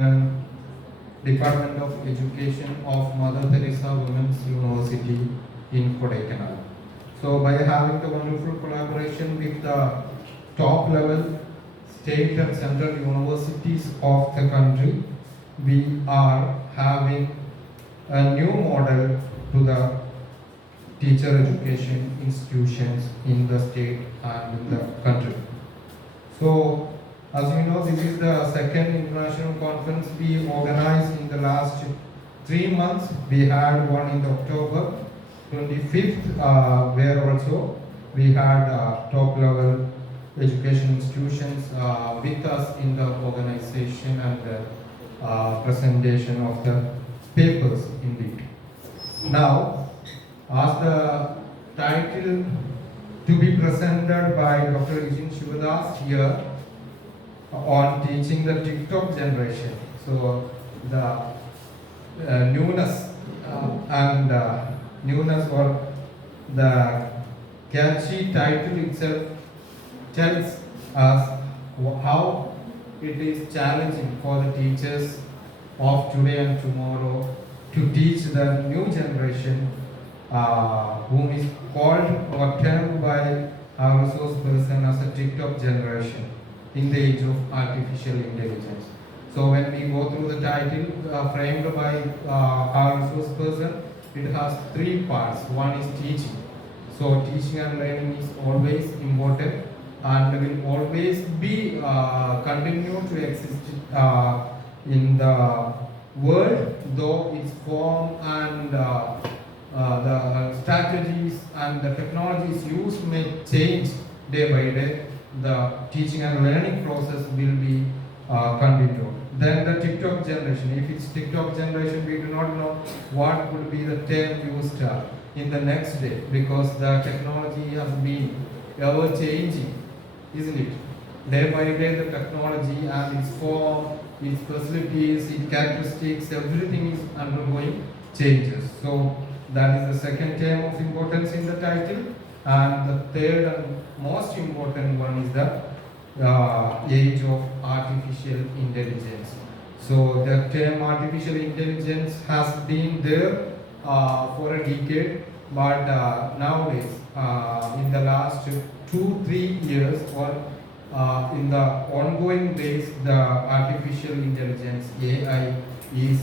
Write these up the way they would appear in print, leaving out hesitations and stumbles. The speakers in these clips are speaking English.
and Department of Education of Mother Teresa Women's University in Kodaikanal. So by having the wonderful collaboration with the top level state and central universities of the country, we are having a new model to the teacher education institutions in the state and in the country. So, as you know, this is the second international conference we organized in the last 3 months. We had one in October 25th, where also we had top level education institutions with us in the organization and the presentation of the papers indeed. Now, as the title to be presented by Dr. Eugene Sivadas here on teaching the TikTok generation. So the newness and newness or the catchy title itself tells us how it is challenging for the teachers of today and tomorrow to teach the new generation whom is called or termed by our resource person as a TikTok generation in the age of artificial intelligence. So when we go through the title framed by our resource person, it has three parts. One is teaching. So teaching and learning is always important and will always be continue to exist in the world, though its form and the strategies and the technologies used may change day by day. The teaching and learning process will be continued. Then the TikTok generation. If it's TikTok generation, we do not know what would be the term used in the next day, because the technology has been ever changing, isn't it? Day by day, the technology and its form, its facilities, its characteristics, everything is undergoing changes. So that is the second term of importance in the title. And the third and most important one is the age of artificial intelligence. So the term artificial intelligence has been there for a decade, but nowadays, in the last 2-3 years, or in the ongoing days, the artificial intelligence (AI) is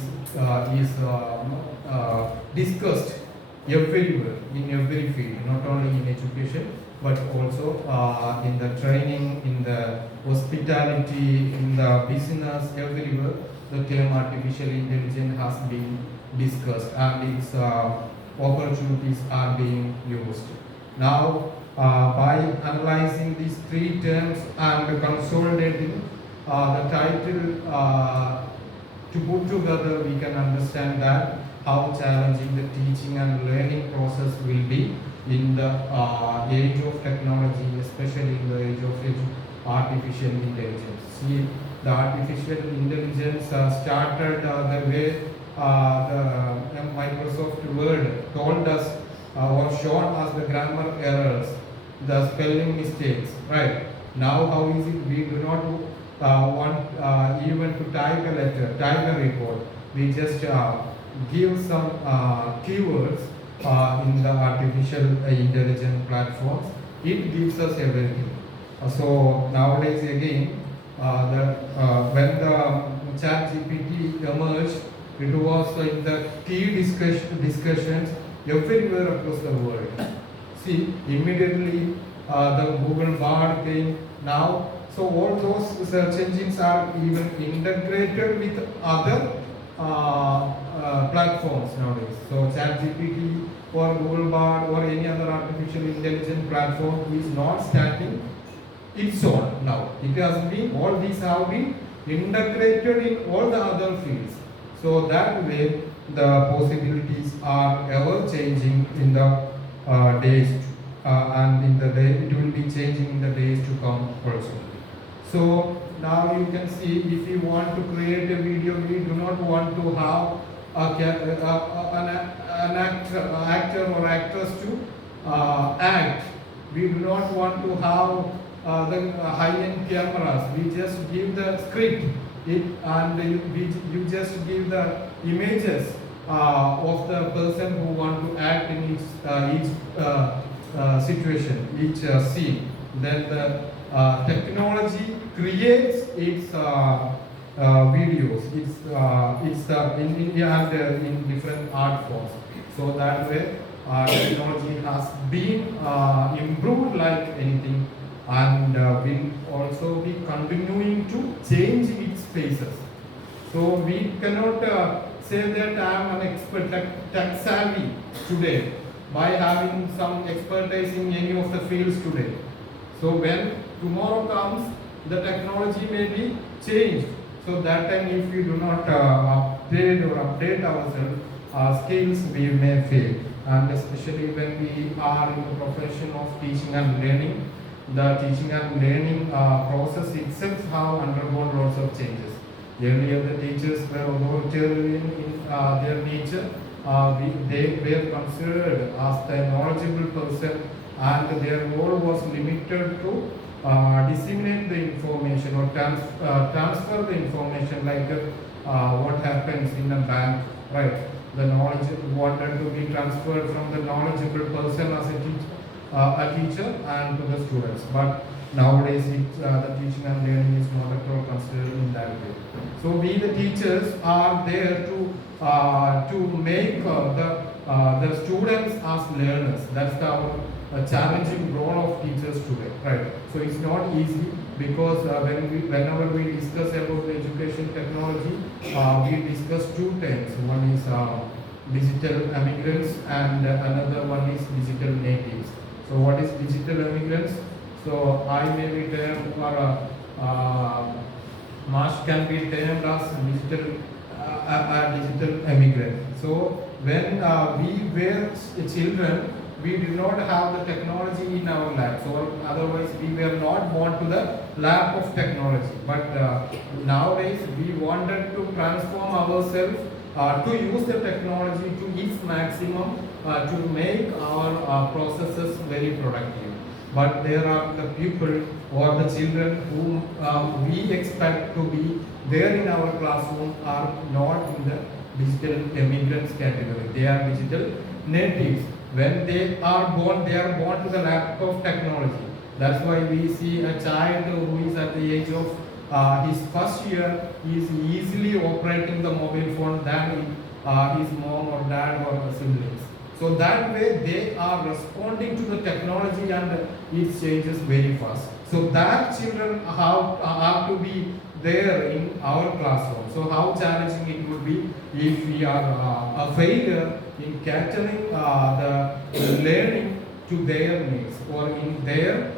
discussed everywhere, in every field, not only in education, but also in the training, in the hospitality, in the business, everywhere. The term artificial intelligence has been discussed and its opportunities are being used. Now, by analyzing these three terms and consolidating the title to put together, we can understand that how challenging the teaching and learning process will be in the age of technology, especially in the age of artificial intelligence. See, the artificial intelligence started the way the Microsoft Word told us or shown us the grammar errors, the spelling mistakes, right? Now how is it? We do not want even to type a letter, type a report. We just give some keywords in the artificial intelligence platforms. It gives us everything. So nowadays again, when the chat GPT emerged, it was in the key discussions everywhere across the world. See, immediately the Google Bard came now. So all those search engines are even integrated with other platforms nowadays. So ChatGPT or Google Bard or any other artificial intelligence platform is not standing its own now. It has been, all these have been integrated in all the other fields. So that way the possibilities are ever changing in the days and in the day it will be changing in the days to come also. So now you can see, if you want to create a video, we do not want to have an actor or actress to act. We do not want to have the high-end cameras. We just give the script you just give the images of the person who want to act in each situation, each scene. Then the technology creates its videos, in different art forms. So that way, technology has been improved like anything, and will also be continuing to change its phases. So we cannot say that I am an expert tech savvy today by having some expertise in any of the fields today. So when tomorrow comes, the technology may be changed. So that time, if we do not update ourselves, our skills, we may fail. And especially when we are in the profession of teaching and learning, the teaching and learning process itself have undergone lots of changes. Earlier, the teachers were authoritarian in their nature. They were considered as the knowledgeable person, and their role was limited to disseminate the information or transfer the information, like what happens in a bank, right? The knowledge wanted to be transferred from the knowledgeable person as a teacher and to the students. But nowadays, the teaching and learning is not at all considered in that way. So we, the teachers, are there to make the students as learners. That's our challenging role of teachers today, right? So it's not easy, because whenever we discuss about the education technology, we discuss two terms. One is digital immigrants, and another one is digital natives. So what is digital immigrants? So I may be termed, or Marsh can be termed as digital immigrant. So when we were children, we did not have the technology in our lab. So otherwise, we were not born to the lab of technology. But nowadays, we wanted to transform ourselves to use the technology to its maximum, to make our processes very productive. But there are the people or the children whom we expect to be there in our classroom are not in the digital immigrants category. They are digital natives. When they are born to the lap of technology. That's why we see a child who is at the age of his first year is easily operating the mobile phone than his mom or dad or siblings. So that way they are responding to the technology, and it changes very fast. So that children have to be there in our classroom. So how challenging it would be if we are a failure in catering the learning to their needs or in their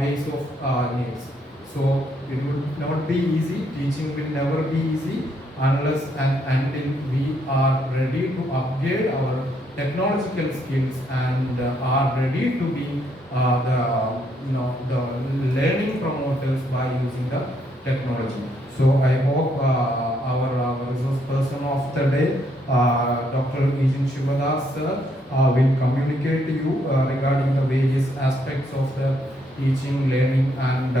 ways of needs. So it would not be easy. Teaching will never be easy unless and until we are ready to upgrade our technological skills and are ready to be the learning promoters by using the technology. So I hope our resource person of the day, Dr. Eugene Sivadas, will communicate to you regarding the various aspects of the teaching, learning, and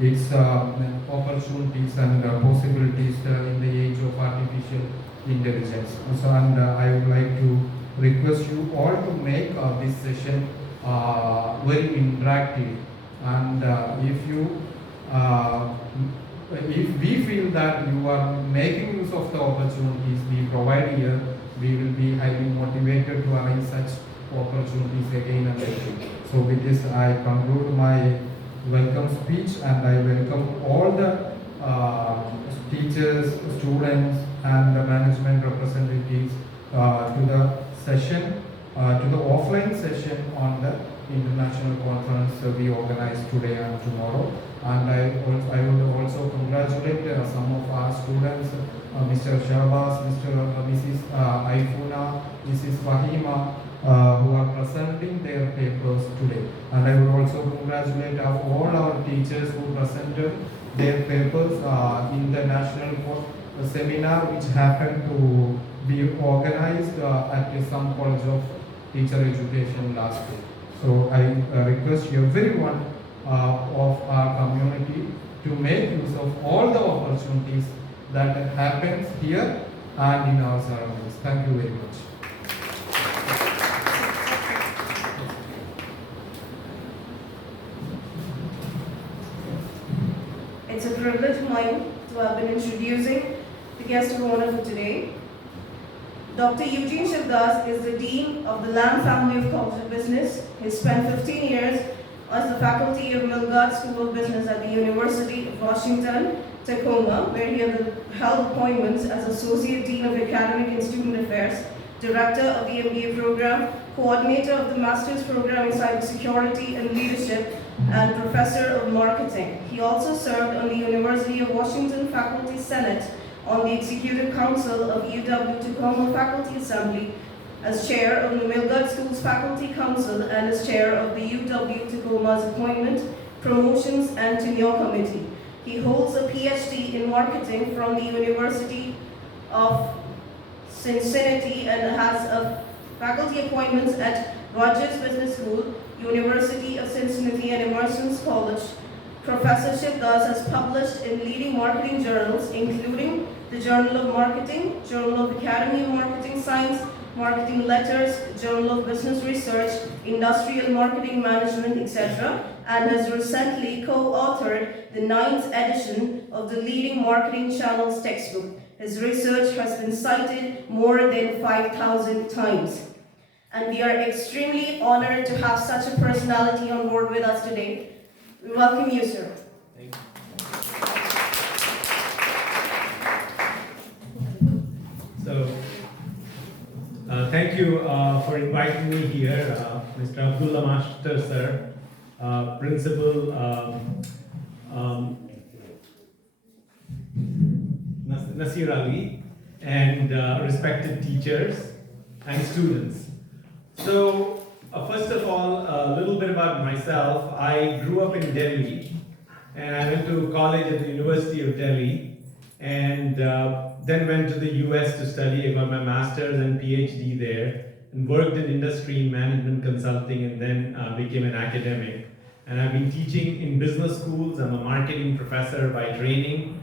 its opportunities and possibilities in the age of artificial intelligence. So, and I would like to request you all to make this session very interactive, and if we feel that you are making use of the opportunities we provide here, we will be highly motivated to arrange such opportunities again and again. So with this, I conclude my welcome speech, and I welcome all the teachers, students, and the management representatives to the session, to the offline session on the international conference we organized today and tomorrow. And I would also congratulate some of our students, Mr. Shabas, Mrs. Aifuna, Mrs. Fahima, who are presenting their papers today. And I would also congratulate all our teachers who presented their papers in the national seminar which happened to be organized at some college of teacher education last week. So I request everyone of our community to make use of all the opportunities that happens here and in our surroundings. Thank you very much. It's a privilege of mine to have been introducing the guest of honor for today. Dr. Eugene Sivadas is the Dean of the Lamb Family of College of Business. He spent 15 years as the faculty of Milgard School of Business at the University of Washington, Tacoma, where he held appointments as Associate Dean of Academic and Student Affairs, Director of the MBA program, Coordinator of the Master's Program in Cybersecurity and Leadership, and Professor of Marketing. He also served on the University of Washington Faculty Senate, on the Executive Council of UW-Tacoma Faculty Assembly, as Chair of the Milgard School's Faculty Council, and as Chair of the UW-Tacoma's Appointment, Promotions and Tenure Committee. He holds a PhD in Marketing from the University of Cincinnati and has a faculty appointments at Rogers Business School, University of Cincinnati and Emerson's College. Professor Sivadas has published in leading marketing journals, including the Journal of Marketing, Journal of Academy of Marketing Science, Marketing Letters, Journal of Business Research, Industrial Marketing Management, etc., and has recently co-authored the 9th edition of the Leading Marketing Channels textbook. His research has been cited more than 5,000 times. And we are extremely honored to have such a personality on board with us today. We welcome you, sir. Thank you. So, thank you for inviting me here, Mr. Abdullah Master, sir, Principal Nasir Ali, and respected teachers and students. So, first of all, a little bit about myself. I grew up in Delhi, and I went to college at the University of Delhi, and then went to the US to study. I got my master's and PhD there, and worked in industry management consulting, and then became an academic. And I've been teaching in business schools. I'm a marketing professor by training.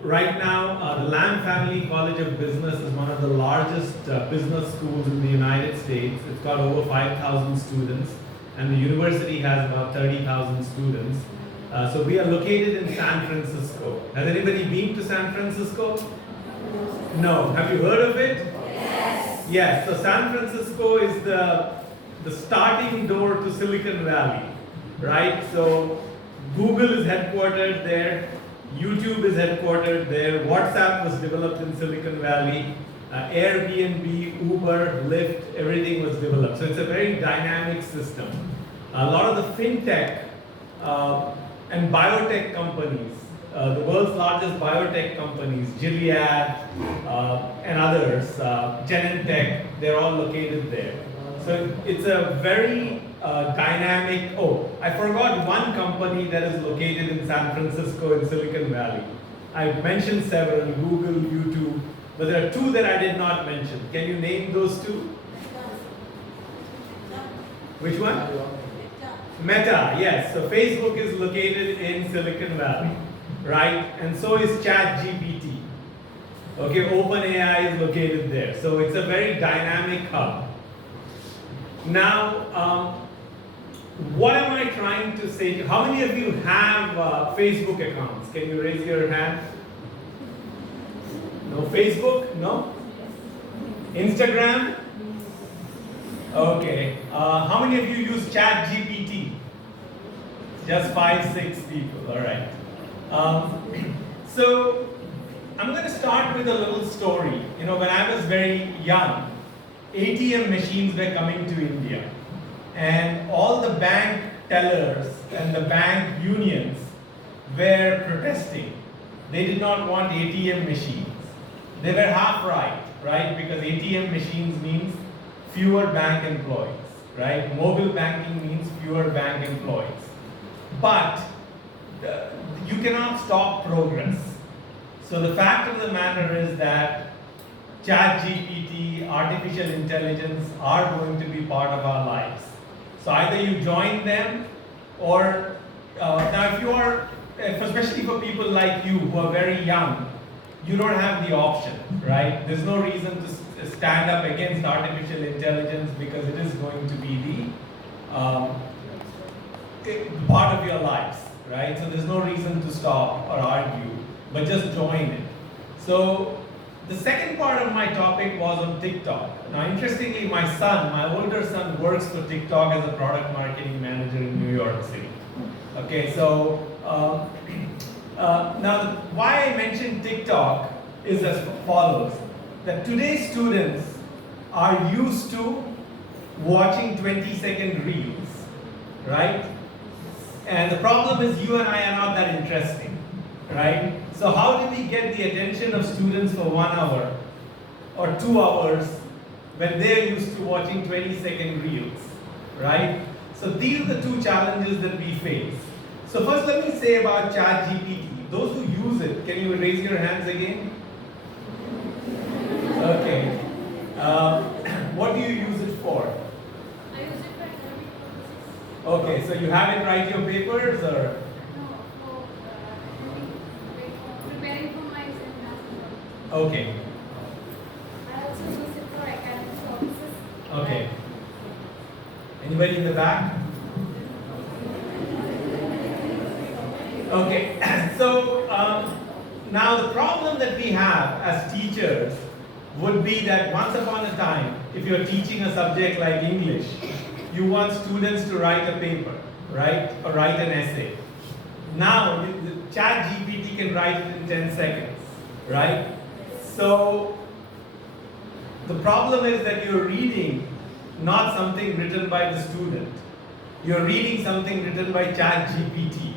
Right now, the Lamb Family College of Business is one of the largest business schools in the United States. It's got over 5,000 students, and the university has about 30,000 students. So we are located in San Francisco. Has anybody been to San Francisco? No. Have you heard of it? Yes. Yes. So San Francisco is the starting door to Silicon Valley, right? So Google is headquartered there. YouTube is headquartered there. WhatsApp was developed in Silicon Valley. Airbnb, Uber, Lyft, everything was developed. So it's a very dynamic system. A lot of the fintech and biotech companies, the world's largest biotech companies, Gilead and others, Genentech, they're all located there. So it's a very dynamic. Oh, I forgot one company that is located in San Francisco in Silicon Valley. I've mentioned several, Google, YouTube, but there are two that I did not mention. Can you name those two? Which one? Meta, yes. So Facebook is located in Silicon Valley, right? And so is ChatGPT. Okay, OpenAI is located there. So it's a very dynamic hub. Now, what am I trying to say? How many of you have Facebook accounts? Can you raise your hand? No Facebook? No? Instagram? Okay. How many of you use ChatGPT? Just 5-6 people. All right. So I'm going to start with a little story. You know, when I was very young, ATM machines were coming to India, and all the bank tellers and the bank unions were protesting. They did not want ATM machines. They were half right, right? Because ATM machines means fewer bank employees, right? Mobile banking means fewer bank employees. But you cannot stop progress. So the fact of the matter is that ChatGPT, artificial intelligence are going to be part of our lives. So either you join them or now if you are, especially for people like you who are very young, you don't have the option, right? There's no reason to stand up against artificial intelligence because it is going to be the part of your lives, right? So there's no reason to stop or argue, but just join it. So the second part of my topic was on TikTok. Now, interestingly, my older son, works for TikTok as a product marketing manager in New York City. Okay, so now why I mentioned TikTok is as follows: that today's students are used to watching 20-second reels, right? And the problem is you and I are not that interesting, right? So how do we get the attention of students for 1 hour or 2 hours when they're used to watching 20-second reels, right? So these are the two challenges that we face. So first let me say about ChatGPT. Those who use it, can you raise your hands again? Okay. What do you use it for? I use it for academic purposes. Okay, so you have it write your papers or? No, for preparing for my seminars. Okay, I also use it for academic purposes. okay. Anybody in the back? Okay, so now the problem that we have as teachers would be that once upon a time, if you're teaching a subject like English, you want students to write a paper, right? Or write an essay. Now, the ChatGPT can write it in 10 seconds, right? So, the problem is that you're reading not something written by the student. You're reading something written by ChatGPT,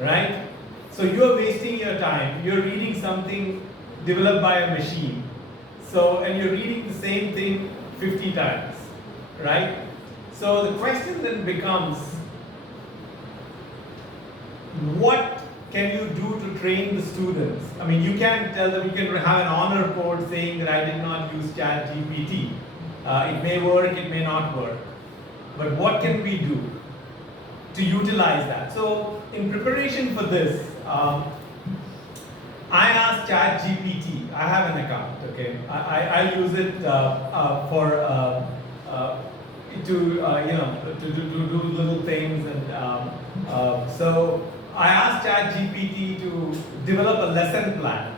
right? So you're wasting your time. You're reading something developed by a machine. So, and you're reading the same thing 50 times, right? So the question then becomes, what can you do to train the students? I mean, you can tell them, you can have an honor code saying that I did not use ChatGPT. It may work, it may not work. But what can we do to utilize that? So in preparation for this, I asked ChatGPT. I have an account, okay? I use it to do little things, and so I asked ChatGPT to develop a lesson plan,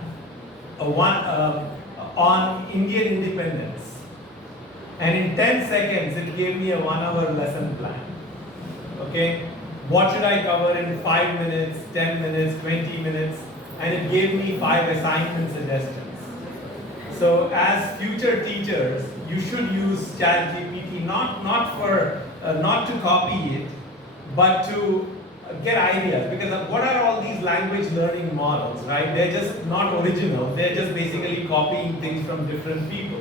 on Indian independence, and in 10 seconds it gave me a 1 hour lesson plan. Okay, what should I cover in 5 minutes, 10 minutes, 20 minutes, and it gave me 5 assignment suggestions. So as future teachers, you should use ChatGPT not to copy it, but to get ideas. Because what are all these language learning models, right? They're just not original. They're just basically copying things from different people.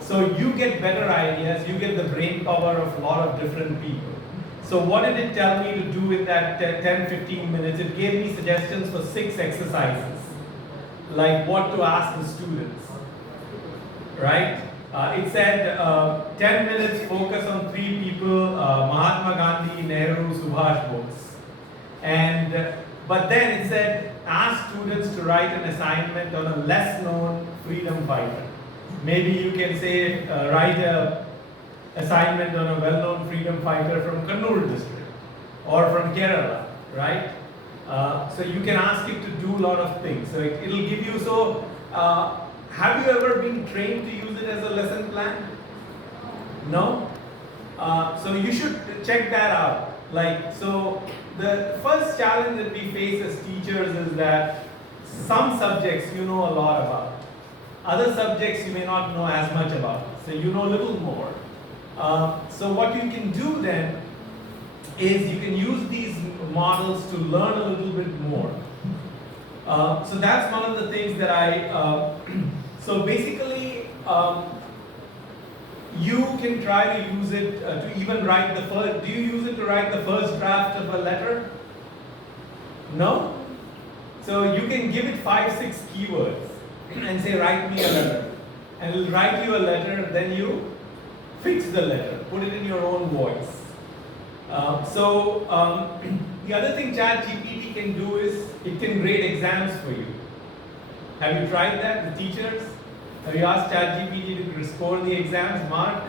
So you get better ideas. You get the brain power of a lot of different people. So what did it tell me to do in that 10-15 minutes? It gave me suggestions for 6 exercises, like what to ask the students, right? It said 10 minutes focus on 3 people, Mahatma Gandhi, Nehru, Subhash Bose. But then it said ask students to write an assignment on a less known freedom fighter. Maybe you can say write a assignment on a well-known freedom fighter from Kannur district or from Kerala, right? So you can ask it to do a lot of things. So it'll give you, so have you ever been trained to use it as a lesson plan? No? So you should check that out. Like, so the first challenge that we face as teachers is that some subjects you know a lot about. Other subjects you may not know as much about. So you know a little more. So what you can do then is you can use these models to learn a little bit more. So that's one of the things that so basically you can try to use it to even write the first, do you use it to write the first draft of a letter? No? So you can give it 5-6 keywords and say write me a letter. And it'll write you a letter, then you fix the letter, put it in your own voice. The other thing ChatGPT can do is it can grade exams for you. Have you tried that, the teachers? Have you asked ChatGPT to score the exams, mark?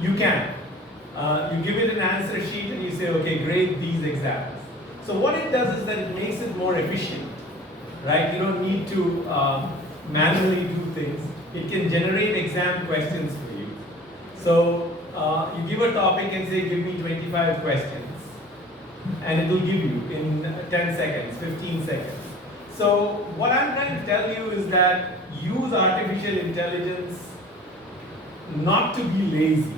You can. You give it an answer sheet and you say, okay, grade these exams. So what it does is that it makes it more efficient, right? You don't need to manually do things. It can generate exam questions for you. So you give a topic and say, give me 25 questions. And it will give you in 10 seconds, 15 seconds. So what I'm trying to tell you is that use artificial intelligence not to be lazy,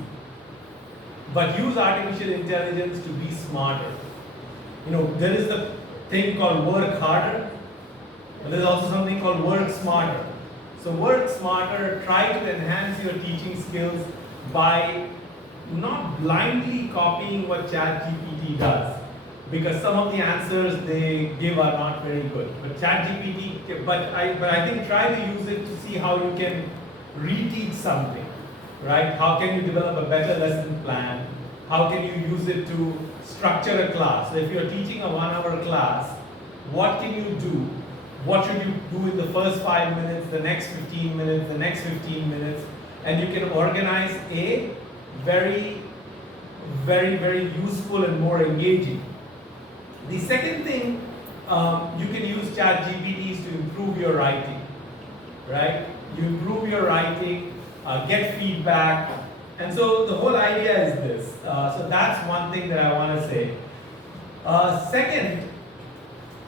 but use artificial intelligence to be smarter. You know, there is the thing called work harder, but there's also something called work smarter. So work smarter, try to enhance your teaching skills by not blindly copying what ChatGPT does, because some of the answers they give are not very good. But ChatGPT, but I think try to use it to see how you can reteach something, right? How can you develop a better lesson plan? How can you use it to structure a class? So if you're teaching a 1-hour class, what can you do? What should you do in the first 5 minutes, the next 15 minutes, the next 15 minutes? And you can organize a very, very, very useful and more engaging. The second thing, you can use ChatGPTs to improve your writing, right? You improve your writing, get feedback, and so the whole idea is this. So that's one thing that I want to say. Second,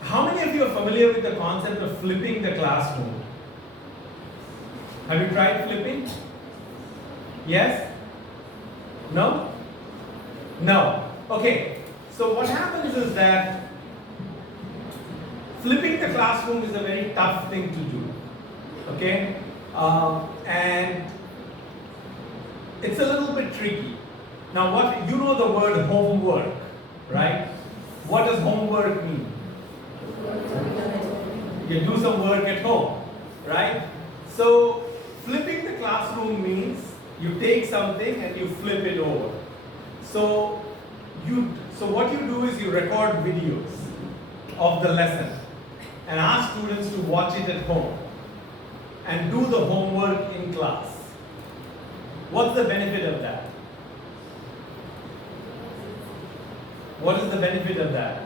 how many of you are familiar with the concept of flipping the classroom? Have you tried flipping? Yes? No? No. Okay. So what happens is that flipping the classroom is a very tough thing to do. Okay? And it's a little bit tricky. Now what, you know the word homework, right? What does homework mean? You do some work at home, right? So flipping the classroom means you take something and you flip it over. So what you do is you record videos of the lesson and ask students to watch it at home and do the homework in class. What's the benefit of that? What is the benefit of that?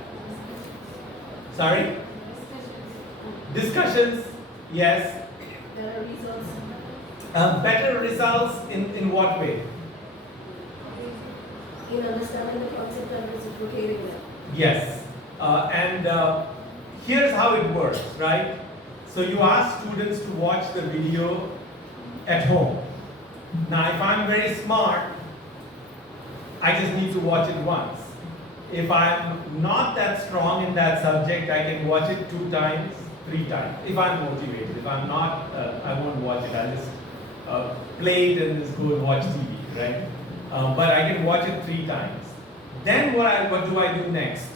Sorry? Discussions, yes. Better results. Better results in what way? In understanding the concept and reciprocating them. Yes. Here's how it works, right? So you ask students to watch the video at home. Now, if I'm very smart, I just need to watch it once. If I'm not that strong in that subject, I can watch it 2 times, 3 times. If I'm motivated. If I'm not, I won't watch it. I'll just play it and just go and watch TV, right? But I can watch it 3 times. Then what do I do next?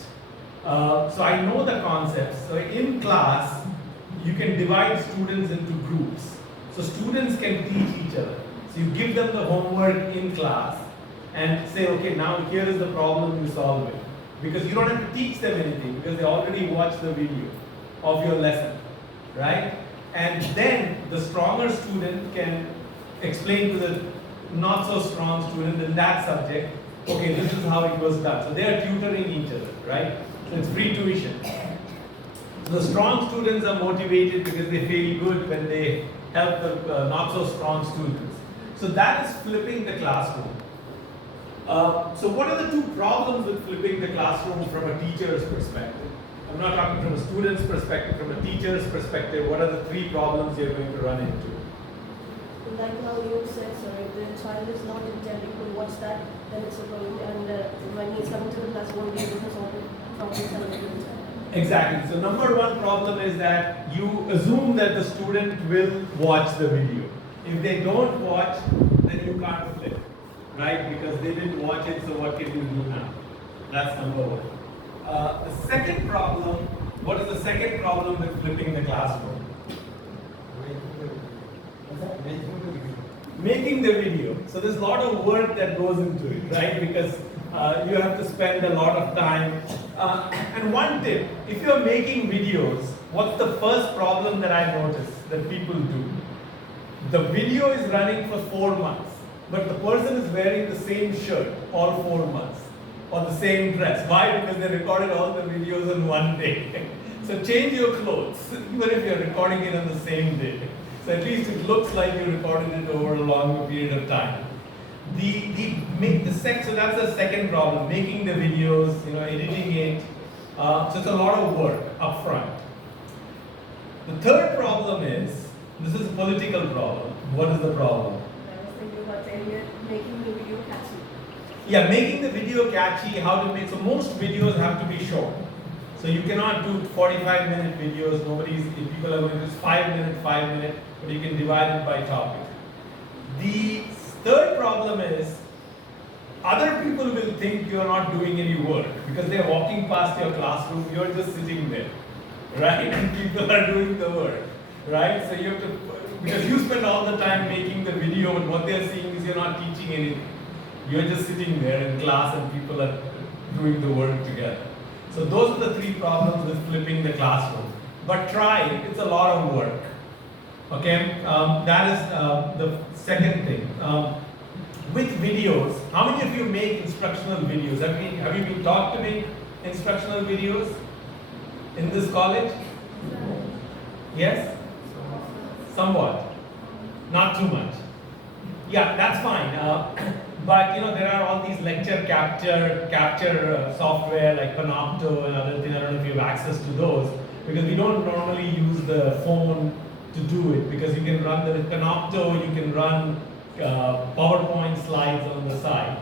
So I know the concepts. So in class, you can divide students into groups. So students can teach each other. So you give them the homework in class and say, okay, now here is the problem, you solve it. Because you don't have to teach them anything because they already watched the video of your lesson, right? And then the stronger student can explain to the not so strong student in that subject, okay, this is how it was done. So they are tutoring each other, right? So it's free tuition. So the strong students are motivated because they feel good when they help the not so strong students. So that is flipping the classroom. So what are the 2 problems with flipping the classroom from a teacher's perspective? I'm not talking from a student's perspective, from a teacher's perspective. What are the 3 problems you're going to run into? Like how you said, sir, if the child is not intending to watch that, then it's a problem. And when he's coming to the class, won't be able to solve it from Exactly. So number 1 problem is that you assume that the student will watch the video. If they don't watch, then you can't flip, right? Because they didn't watch it, so what can you do now? That's number 1. The second problem, what is the second problem with flipping the classroom? Making the video. So there's a lot of work that goes into it, right? Because you have to spend a lot of time And one tip, if you're making videos, what's the first problem that I notice that people do? The video is running for 4 months, but the person is wearing the same shirt all 4 months, or the same dress. Why? Because they recorded all the videos in one day. So change your clothes, even if you're recording it on the same day. So at least it looks like you recorded it over a longer period of time. So that's the second problem, making the videos, editing it. So it's a lot of work up front. The third problem is, this is a political problem. What is the problem? I was thinking about saying it, making the video catchy. Yeah, making the video catchy, how to make, so most videos have to be short. So you cannot do 45-minute videos, if people are going to do 5 minute, but you can divide it by topic. The third problem is, other people will think you're not doing any work because they're walking past your classroom, you're just sitting there, right? And people are doing the work, right? So you have to, because you spend all the time making the video, and what they're seeing is you're not teaching anything. You're just sitting there in class and people are doing the work together. So those are the three problems with flipping the classroom. But try it, it's a lot of work. Okay, that is the second thing. With videos, how many of you make instructional videos? Have you been taught to make instructional videos in this college? Yes? Somewhat. Not too much. Yeah, that's fine. But there are all these lecture capture software like Panopto and other things. I don't know if you have access to those, because we don't normally use the phone to do it, because you can run the Panopto, you can run PowerPoint slides on the side.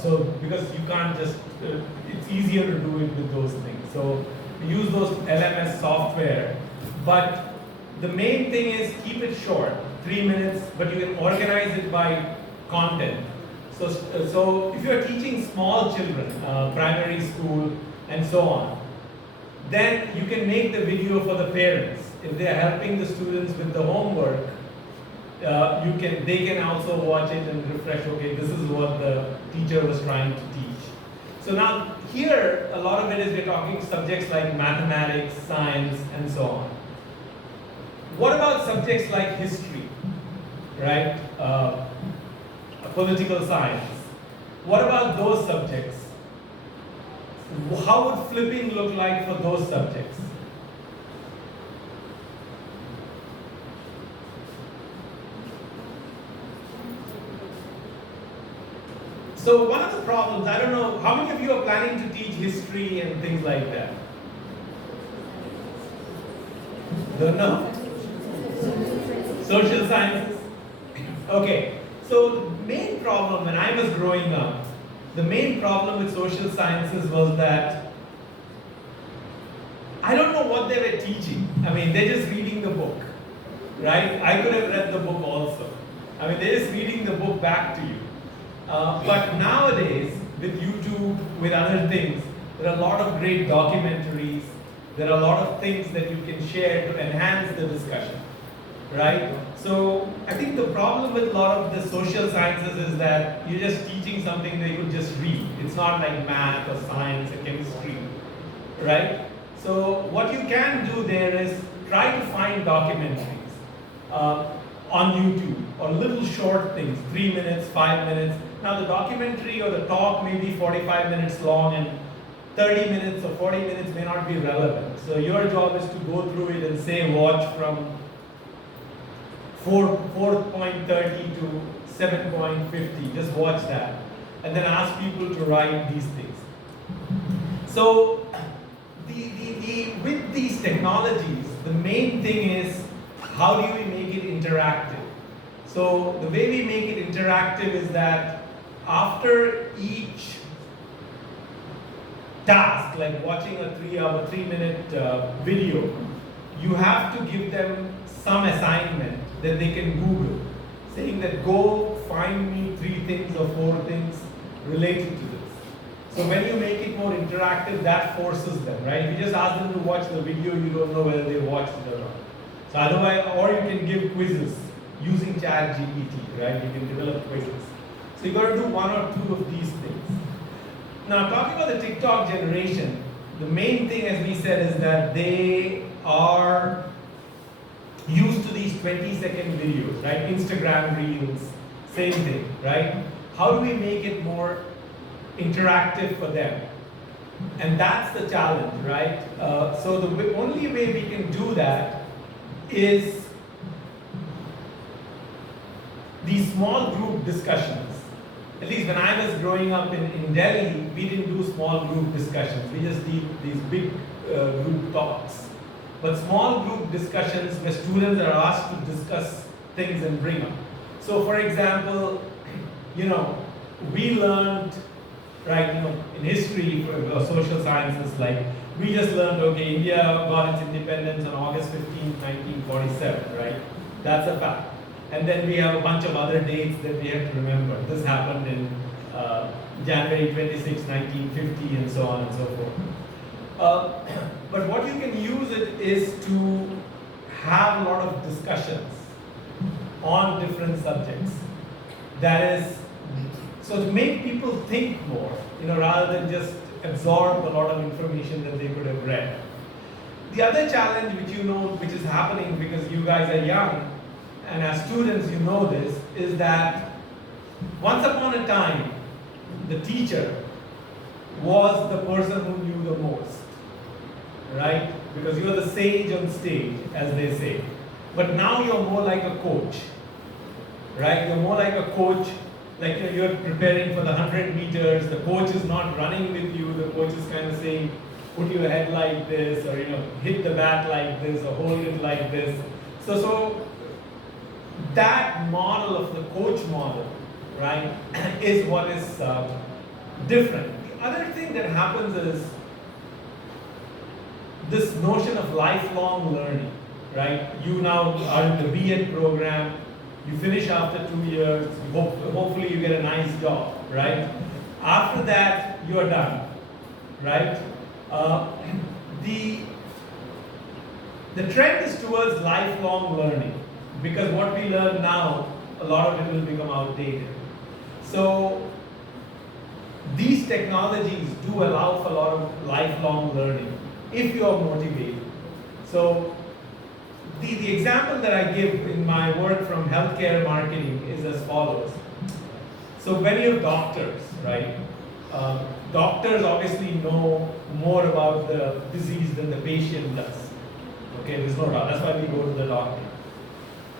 So because you can't just, it's easier to do it with those things. So we use those LMS software, but the main thing is keep it short, 3 minutes, but you can organize it by content. So if you're teaching small children, primary school and so on, then you can make the video for the parents. If they are helping the students with the homework, they can also watch it and refresh, okay, this is what the teacher was trying to teach. So now here, a lot of it is we're talking subjects like mathematics, science, and so on. What about subjects like history, right? Political science. What about those subjects? How would flipping look like for those subjects? So one of the problems, I don't know, how many of you are planning to teach history and things like that? Don't know? Social sciences? Okay, so the main problem when I was growing up, the main problem with social sciences was that I don't know what they were teaching. I mean, they're just reading the book, right? I could have read the book also. I mean, they're just reading the book back to you. But nowadays, with YouTube, with other things, there are a lot of great documentaries. There are a lot of things that you can share to enhance the discussion, right? So I think the problem with a lot of the social sciences is that you're just teaching something that you could just read. It's not like math or science or chemistry, right? So what you can do there is try to find documentaries on YouTube, or little short things, 3 minutes, 5 minutes. Now the documentary or the talk may be 45 minutes long, and 30 minutes or 40 minutes may not be relevant. So your job is to go through it and say watch from 4.30 to 7.50, just watch that. And then ask people to write these things. So with these technologies, the main thing is how do we make it interactive? So the way we make it interactive is that after each task, like watching a 3-minute video, you have to give them some assignment that they can Google, saying that go find me 3 things or 4 things related to this. So when you make it more interactive, that forces them, right? If you just ask them to watch the video, you don't know whether they watched it or not. So otherwise, or you can give quizzes using ChatGPT, right? You can develop quizzes. So you got to do 1 or 2 of these things. Now, talking about the TikTok generation, the main thing, as we said, is that they are used to these 20-second videos, right? Instagram Reels, same thing, right? How do we make it more interactive for them? And that's the challenge, right? So the only way we can do that is these small group discussions. At least when I was growing up in Delhi, we didn't do small group discussions. We just did these big group talks. But small group discussions where students are asked to discuss things and bring up. So for example, we learned, right, in history or social sciences, like we just learned, okay, India got its independence on August 15, 1947, right? That's a fact. And then we have a bunch of other dates that we have to remember. This happened in January 26, 1950, and so on and so forth. But what you can use it is to have a lot of discussions on different subjects. That is, so to make people think more, rather than just absorb a lot of information that they could have read. The other challenge which is happening because you guys are young, and as students you know this, is that once upon a time, the teacher was the person who knew the most, right? Because you're the sage on stage, as they say. But now you're more like a coach, right? You're more like a coach, like you're preparing for the 100 meters, the coach is not running with you, the coach is kind of saying, put your head like this, or hit the bat like this, or hold it like this. So that model of the coach model, right, is what is different. The other thing that happens is this notion of lifelong learning, right? You now are in the B.Ed program, you finish after 2 years, hopefully you get a nice job, right? After that, you're done, right? The trend is towards lifelong learning, because what we learn now, a lot of it will become outdated. So these technologies do allow for a lot of lifelong learning if you are motivated. So the example that I give in my work from healthcare marketing is as follows. So when you have doctors, right? Doctors obviously know more about the disease than the patient does. Okay, there's no doubt. That's why we go to the doctor,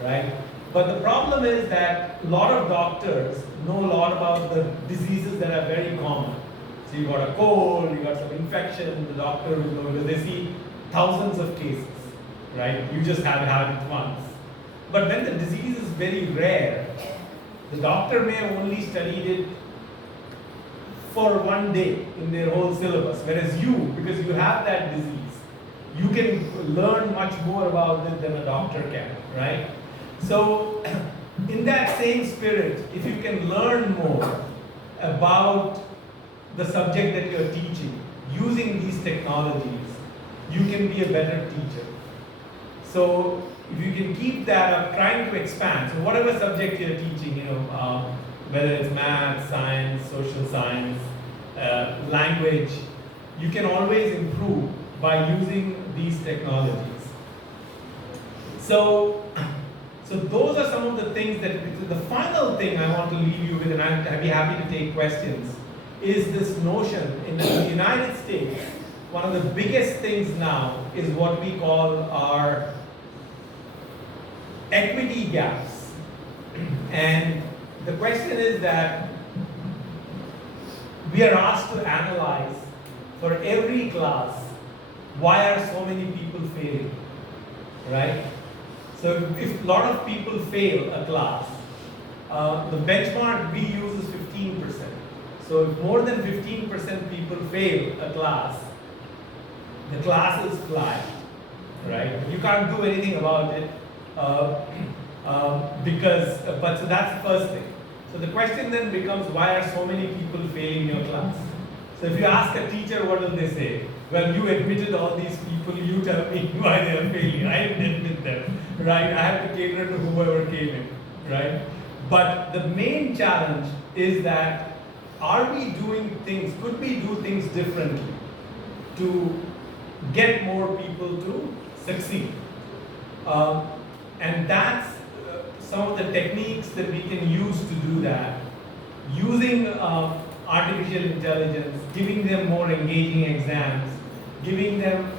right? But the problem is that a lot of doctors know a lot about the diseases that are very common. So you got a cold, you got some infection, the doctor will know because they see thousands of cases, right? You just have had it once. But when the disease is very rare, the doctor may have only studied it for one day in their whole syllabus. Whereas you, because you have that disease, you can learn much more about it than a doctor can, right? So in that same spirit, if you can learn more about the subject that you're teaching using these technologies, you can be a better teacher. So if you can keep that up, trying to expand, so whatever subject you're teaching, whether it's math, science, social science, language, you can always improve by using these technologies. So those are some of the things that, the final thing I want to leave you with, and I'd be happy to take questions, is this notion in the United States, one of the biggest things now is what we call our equity gaps. And the question is that we are asked to analyze for every class, why are so many people failing, right? So if a lot of people fail a class, the benchmark we use is 15%. So if more than 15% people fail a class, the class is flat, right? You can't do anything about it so that's the first thing. So the question then becomes, why are so many people failing your class? So if you ask a teacher, what will they say? Well, you admitted all these people, you tell me why they are failing. I didn't admit them, right? I have to cater to whoever came in, right? But the main challenge is that are we doing things, could we do things differently to get more people to succeed? And that's some of the techniques that we can use to do that. Using artificial intelligence, giving them more engaging exams, giving them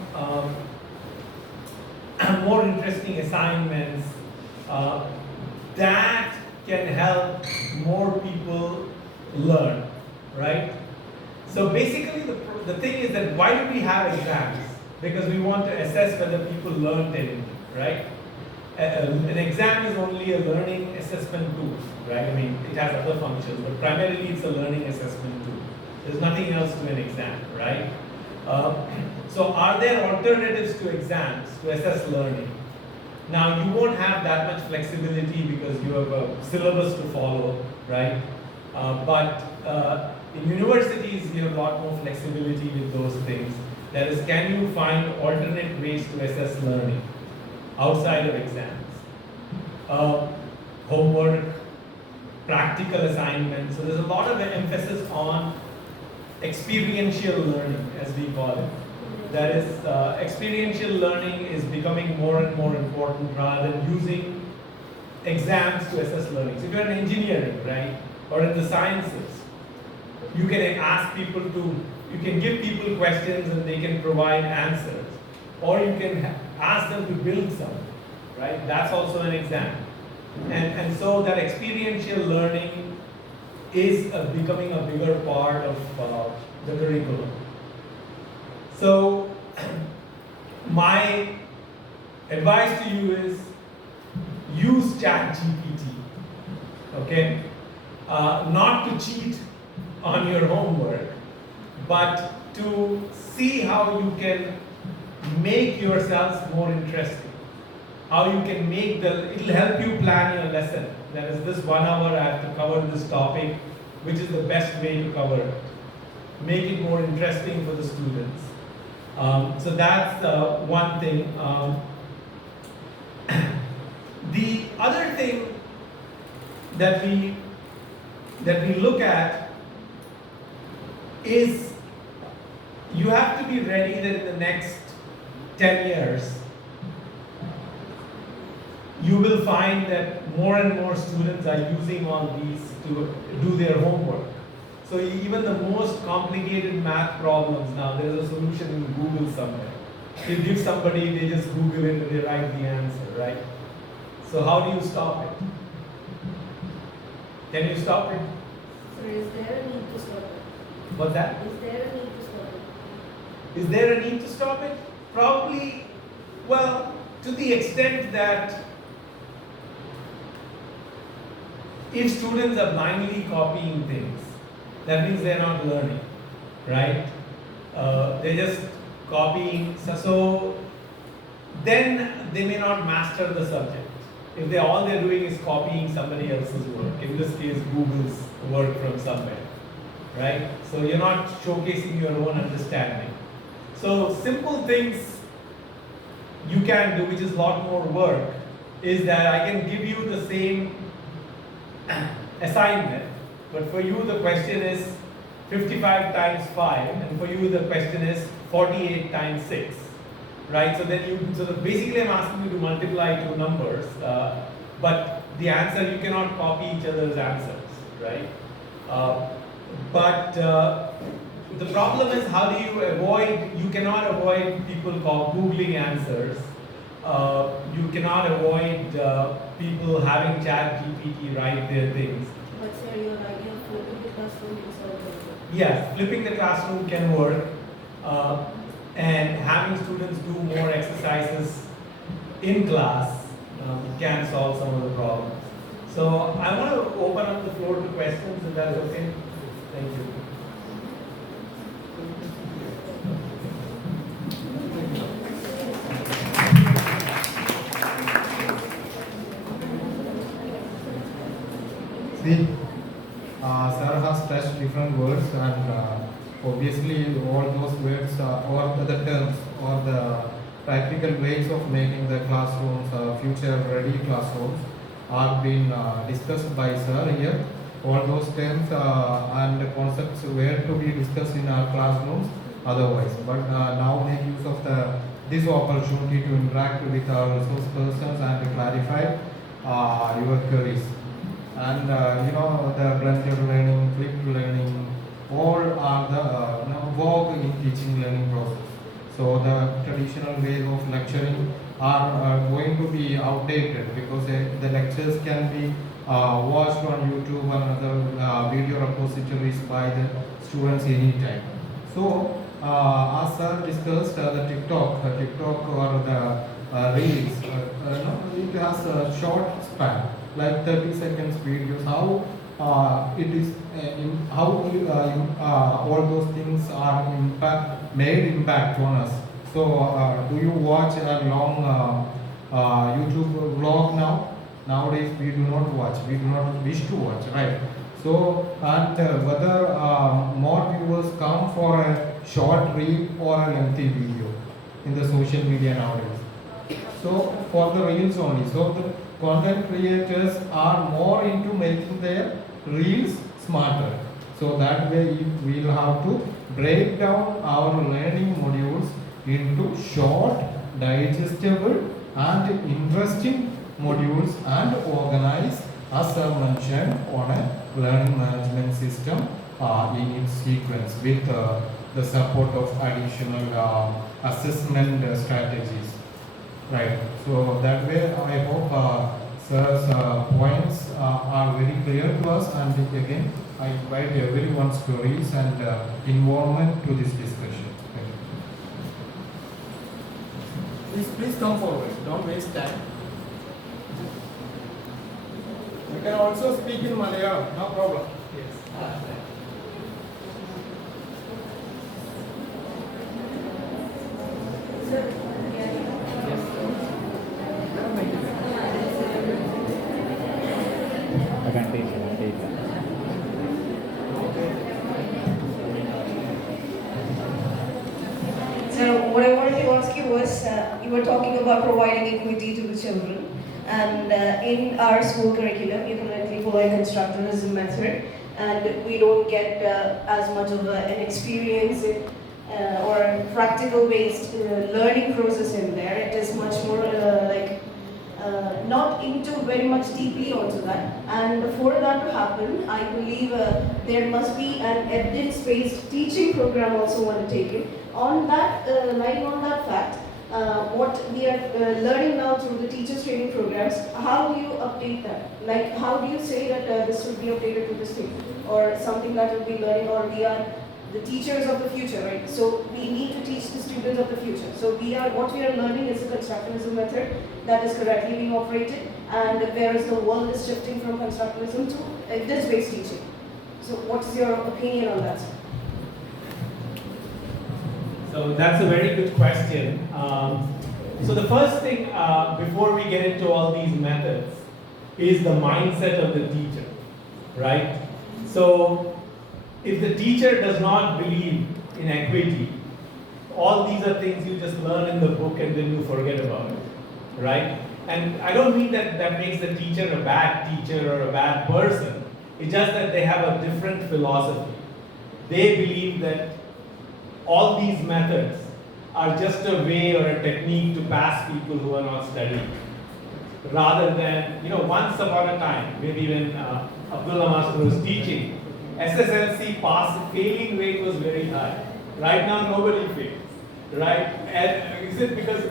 more interesting assignments, that can help more people learn, right? So basically the thing is that why do we have exams? Because we want to assess whether people learned anything, right? An exam is only a learning assessment tool, right? I mean, it has other functions, but primarily it's a learning assessment tool. There's nothing else to an exam, right? So are there alternatives to exams to assess learning? Now, you won't have that much flexibility because you have a syllabus to follow, right? But in universities, you have a lot more flexibility with those things. That is, can you find alternate ways to assess learning outside of exams? Homework, practical assignments. So there's a lot of emphasis on experiential learning, as we call it. That is, experiential learning is becoming more and more important rather than using exams to assess learning. So if you're in engineering, right, or in the sciences, you can ask people to, you can give people questions and they can provide answers. Or you can ask them to build something, right? That's also an exam. And so that experiential learning is becoming a bigger part of the curriculum. So my advice to you is use ChatGPT, okay? Not to cheat on your homework, but to see how you can make yourselves more interesting. How you can make it'll help you plan your lesson. That is, this 1 hour I have to cover this topic, which is the best way to cover it. Make it more interesting for the students. So that's one thing. The other thing that we look at is you have to be ready that in the next 10 years you will find that more and more students are using all these to do their homework. So even the most complicated math problems now, there is a solution in Google somewhere. You give somebody, they just Google it and they write the answer, right? So how do you stop it? Can you stop it? So is there a need to stop it? What's that? Is there a need to stop it? Is there a need to stop it? Probably, well, to the extent that if students are blindly copying things, that means they're not learning, right? They're just copying. So then they may not master the subject. If all they're doing is copying somebody else's work, in this case, Google's work from somewhere, right? So you're not showcasing your own understanding. So simple things you can do, which is a lot more work, is that I can give you the same assignment, but for you the question is 55 times 5, and for you the question is 48 times 6, right? So then basically I'm asking you to multiply two numbers, but the answer, you cannot copy each other's answers, right? But the problem is, how do you avoid, you cannot avoid people Googling answers. You cannot avoid people having ChatGPT write their things. But sir, your idea of flipping the classroom is also. Yes, flipping the classroom can work, and having students do more exercises in class can solve some of the problems. So I want to open up the floor to questions, if that's okay. Thank you. See, sir has touched different words, and obviously all those words or the terms or the practical ways of making the classrooms future ready classrooms are being discussed by sir here. all those terms and concepts were to be discussed in our classrooms otherwise. But now make use of this opportunity to interact with our resource persons and to clarify your queries. And the blended learning, flipped learning, all are the vogue in teaching learning process. So the traditional ways of lecturing are going to be outdated because the lectures can be watched on YouTube and other video repositories by the students anytime. So as sir discussed, the TikTok or the Reels, it has a short span, like 30 seconds videos. How it is all those things are made impact on us. So do you watch a long YouTube vlog now? Nowadays we do not watch, we do not wish to watch, right? So, and whether more viewers come for a short reel or a lengthy video in the social media nowadays. So, for the reels only. So, the content creators are more into making their reels smarter. So, that way we will have to break down our learning modules into short, digestible and interesting modules and organize, as I mentioned, on a learning management system in its sequence with the support of additional assessment strategies. Right. So that way, I hope sir's points are very clear to us. And again, I invite everyone's queries and involvement to this discussion. Thank you. Please come forward. Don't waste time. You can also speak in Malayalam, no problem. Yes. I can take it. So what I wanted to ask you was, you were talking about providing equity to the children. And in our school curriculum, you currently follow a constructivism method, and we don't get as much of an experience or a practical-based learning process in there. It is much more not into very much deeply onto that. And for that to happen, I believe there must be an evidence-based teaching program also undertaken. On that, lying on that fact, what we are learning now through the teachers training programs, how do you update that? Like, how do you say that this will be updated to this thing, or something that will be learning, or we are the teachers of the future, right? So we need to teach the students of the future. So what we are learning is a constructivism method that is correctly being operated, and whereas the world is shifting from constructivism to evidence-based teaching. So what's your opinion on that? So that's a very good question. So the first thing, before we get into all these methods, is the mindset of the teacher, right? So if the teacher does not believe in equity, all these are things you just learn in the book and then you forget about it, right? And I don't mean that that makes the teacher a bad teacher or a bad person. It's just that they have a different philosophy. They believe that all these methods are just a way or a technique to pass people who are not studying. Rather than, once upon a time, maybe when Abdullah Master was teaching, SSLC failing rate was very high. Right now, nobody fails, right? And is it because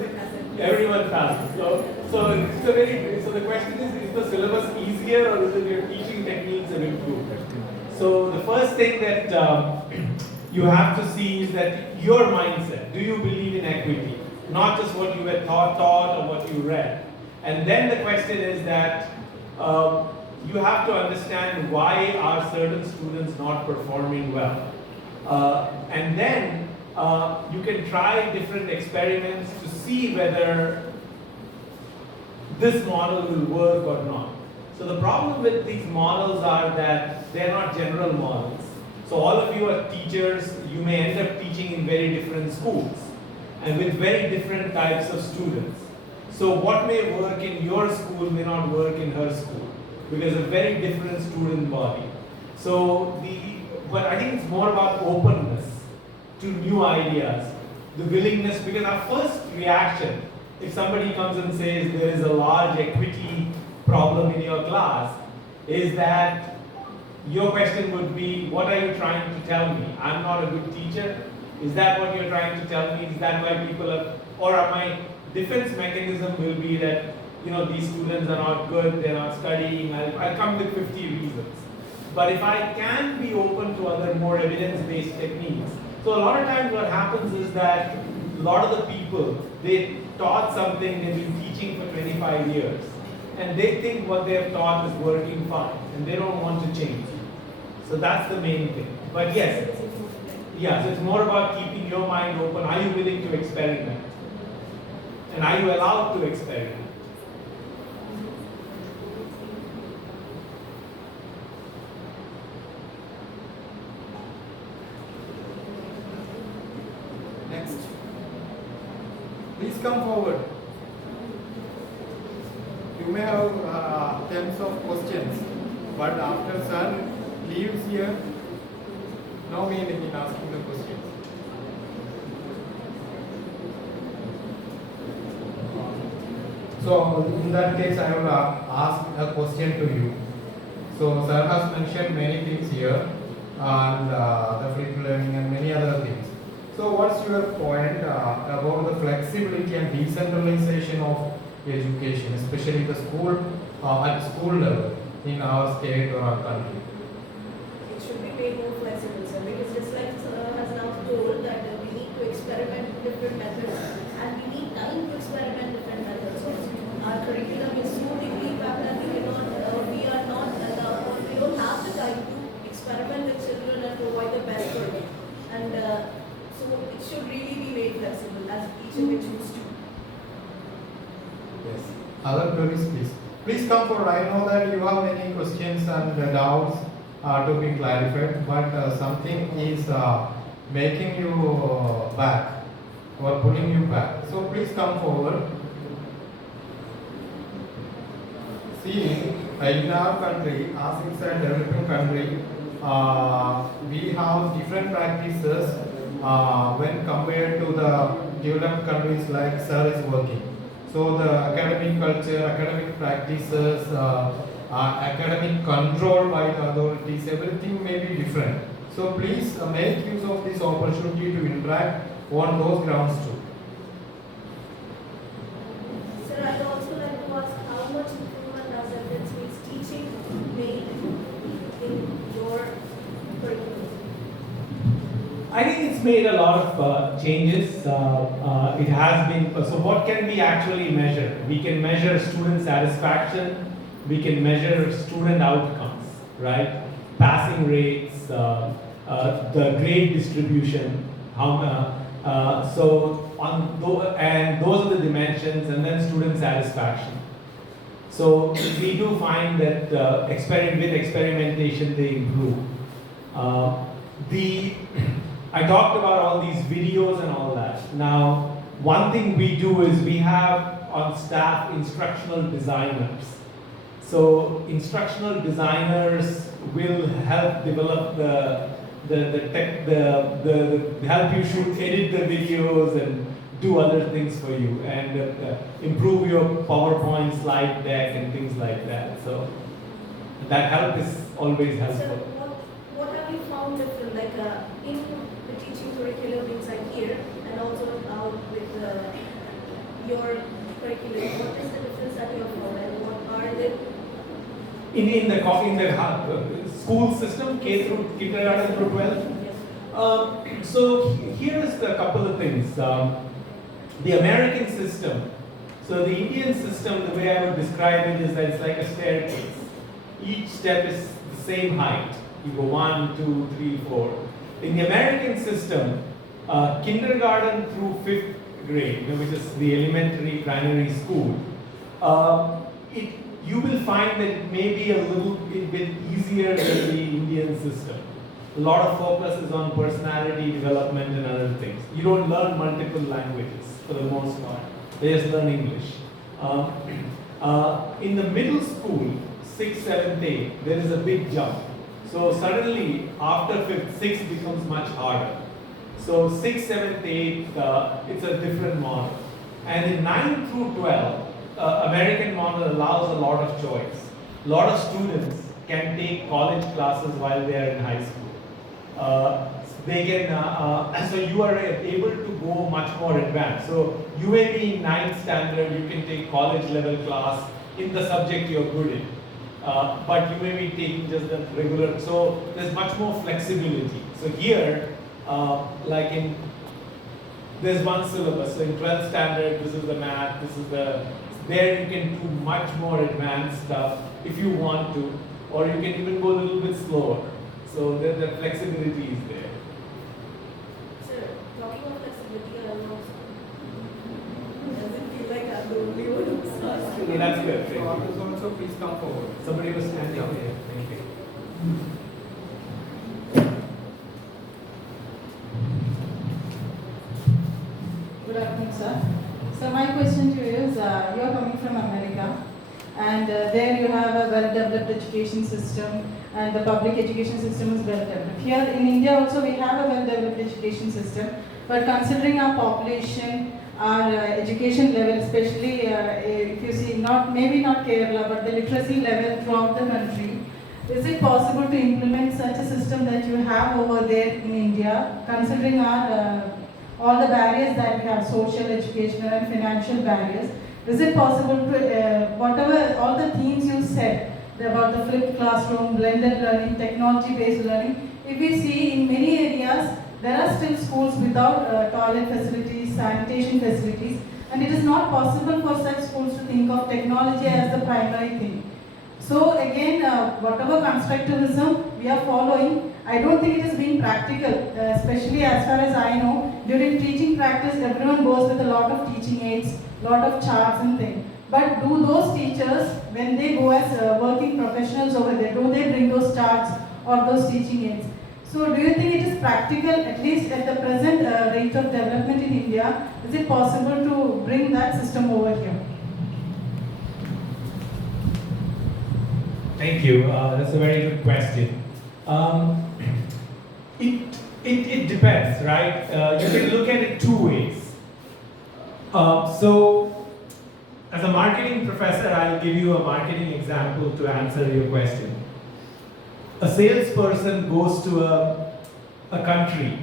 everyone passes? So the question is the syllabus easier, or is it your teaching techniques have improved? So the first thing that you have to see is that your mindset. Do you believe in equity? Not just what you were taught or what you read. And then the question is that you have to understand why are certain students not performing well. And then you can try different experiments to see whether this model will work or not. So the problem with these models are that they're not general models. So all of you are teachers, you may end up teaching in very different schools and with very different types of students. So what may work in your school may not work in her school because a very different student body. But I think it's more about openness to new ideas, the willingness, because our first reaction, if somebody comes and says there is a large equity problem in your class, is that your question would be, what are you trying to tell me? I'm not a good teacher? Is that what you're trying to tell me? Is that why people are, or my defense mechanism will be that, these students are not good, they're not studying, I'll come with 50 reasons. But if I can be open to other more evidence-based techniques, so a lot of times what happens is that a lot of the people, they taught something they've been teaching for 25 years, and they think what they have taught is working fine, and they don't want to change. So that's the main thing. But yes, so it's more about keeping your mind open. Are you willing to experiment? And are you allowed to experiment? Next. Please come forward. You may have tens of questions, but after sir leaves here, no meaning in asking the questions. So in that case, I will ask a question to you. So sir has mentioned many things here, and the free learning and many other things. So what's your point about the flexibility and decentralization of education, especially the school at school level in our state or our country? It should be made more flexible, sir, because just like sir has now told that we need to experiment different methods and we need time to experiment different methods. So our curriculum is so deeply packed that we don't have the time to experiment with children and provide the best for them. And so it should really be made flexible as each of we choose to. Yes. Other queries, please. Please come forward. I know that you have many questions and doubts to be clarified, but something is making you back or pulling you back. So please come forward. See, in our country, as it's a developing country, we have different practices when compared to the developed countries like sir is working. So the academic culture, academic practices, academic control by the authorities, everything may be different. So please make use of this opportunity to interact on those grounds too. Sir, I'd also like to ask how much improvement has evidence-based teaching made in your curriculum? I think it's made a lot of changes. It has been, so what can we actually measure? We can measure student satisfaction, we can measure student outcomes, right? Passing rates, the grade distribution, and those are the dimensions, and then student satisfaction. So we do find that with experimentation they improve. I talked about all these videos and all that. Now, one thing we do is we have on staff instructional designers. So instructional designers will help develop help you edit the videos and do other things for you and improve your PowerPoint slide deck and things like that. So that help is always helpful. So what have you found different, like in the teaching curriculum inside here and also out with your curriculum? What is the difference that you have found and what are the in the school system, K through kindergarten through 12? Yes. So here is a couple of things. The American system, so the Indian system, the way I would describe it is that it's like a staircase. Each step is the same height. You go 1, 2, 3, 4. In the American system, kindergarten through 5th grade, which is the elementary primary school, you will find that it may be a little bit easier than the Indian system. A lot of focus is on personality development and other things. You don't learn multiple languages for the most part. They just learn English. In the middle school, 6th, 7th, 8th, there is a big jump. So suddenly, after 5th, 6th becomes much harder. So 6th, 7th, 8th, it's a different model. And in 9 through 12, American model allows a lot of choice. A lot of students can take college classes while they are in high school. They can, so you are able to go much more advanced. So you may be in 9th standard, you can take college level class in the subject you're good in. But you may be taking just the regular, so there's much more flexibility. So here, like in, there's one syllabus, so in 12th standard, this is the math, this is the, there you can do much more advanced stuff if you want to, or you can even go a little bit slower. So the flexibility is there. Sir, talking about flexibility, I know doesn't feel like I'm the only one who's asking. No, that's good. So others also please come forward. Somebody was standing there. Thank you. Good afternoon, sir. So my question to you is, you are coming from America, and there you have a well-developed education system, and the public education system is well-developed. Here in India also we have a well-developed education system, but considering our population, our education level, especially if you see, maybe not Kerala, but the literacy level throughout the country, is it possible to implement such a system that you have over there in India, considering our all the barriers that we have, social, educational and financial barriers? Is it possible to, whatever, all the themes you said about the flipped classroom, blended learning, technology-based learning, if we see in many areas, there are still schools without toilet facilities, sanitation facilities, and it is not possible for such schools to think of technology as the primary thing. So again, whatever constructivism we are following, I don't think it is being practical, especially as far as I know. During teaching practice, everyone goes with a lot of teaching aids, lot of charts and things. But do those teachers, when they go as working professionals over there, do they bring those charts or those teaching aids? So do you think it is practical, at least at the present rate of development in India, is it possible to bring that system over here? Thank you. That's a very good question. It depends, right? You can look at it two ways. So, as a marketing professor, I'll give you a marketing example to answer your question. A salesperson goes to a country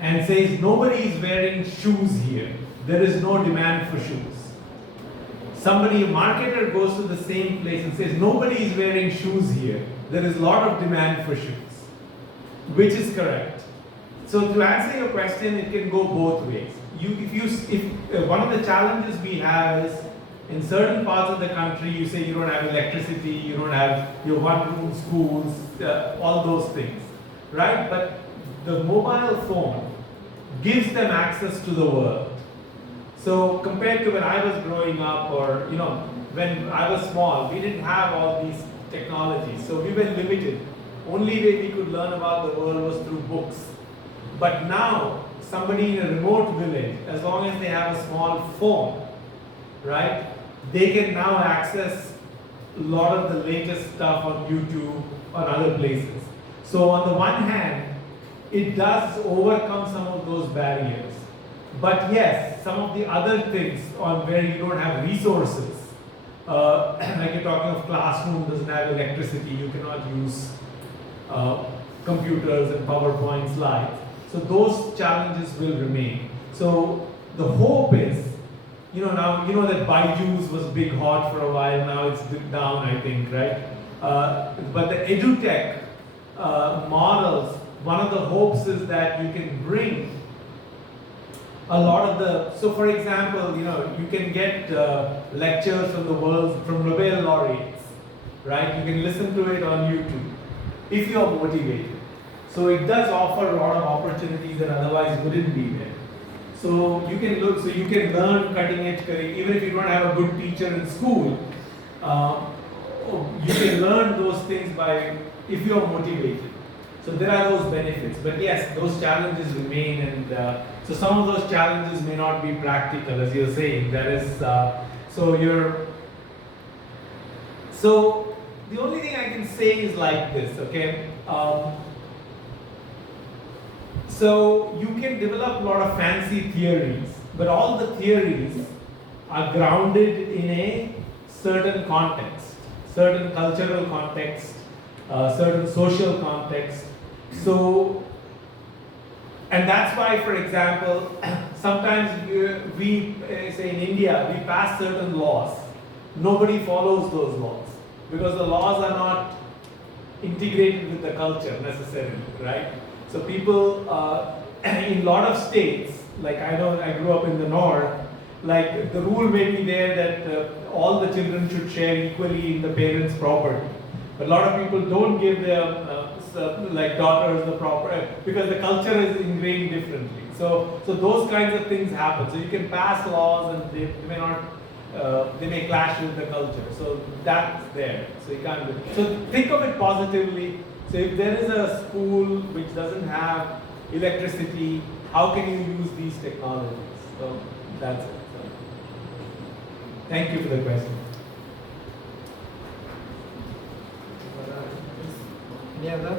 and says, nobody is wearing shoes here. There is no demand for shoes. Somebody, a marketer, goes to the same place and says, nobody is wearing shoes here. There is a lot of demand for shoes. Which is correct? So to answer your question, it can go both ways. If one of the challenges we have is, in certain parts of the country, you say you don't have electricity, you don't have your one-room schools, all those things, right? But the mobile phone gives them access to the world. So compared to when I was growing up, or when I was small, we didn't have all these technologies, so we were limited. Only way we could learn about the world was through books. But now, somebody in a remote village, as long as they have a small phone, right, they can now access a lot of the latest stuff on YouTube or other places. So on the one hand, it does overcome some of those barriers. But yes, some of the other things on where you don't have resources, like you're talking of classroom doesn't have electricity, you cannot use computers and PowerPoint slides. So those challenges will remain. So the hope is, now that Byju's was big hot for a while, now it's down, I think, right? But the edutech models, one of the hopes is that you can bring a lot of the, so for example, you can get lectures from the world, from Nobel laureates, right? You can listen to it on YouTube if you are motivated. So it does offer a lot of opportunities that otherwise wouldn't be there. So you can look, so you can learn cutting edge career, even if you don't have a good teacher in school, you can learn those things if you are motivated. So there are those benefits, but yes, those challenges remain, and so some of those challenges may not be practical, as you're saying. So the only thing I can say is like this, okay? Um, so you can develop a lot of fancy theories, but all the theories are grounded in a certain context, certain cultural context, certain social context. So, and that's why, for example, sometimes we say in India, we pass certain laws. Nobody follows those laws because the laws are not integrated with the culture necessarily, right? So people in a lot of states, like I know I grew up in the north, like the rule may be there that all the children should share equally in the parents' property. But a lot of people don't give their like daughters the proper because the culture is ingrained differently. So those kinds of things happen. So you can pass laws and they may not. They may clash with the culture, so that's there. So you can't do. So think of it positively. So if there is a school which doesn't have electricity, how can you use these technologies? So that's it. So, thank you for the question. Any other?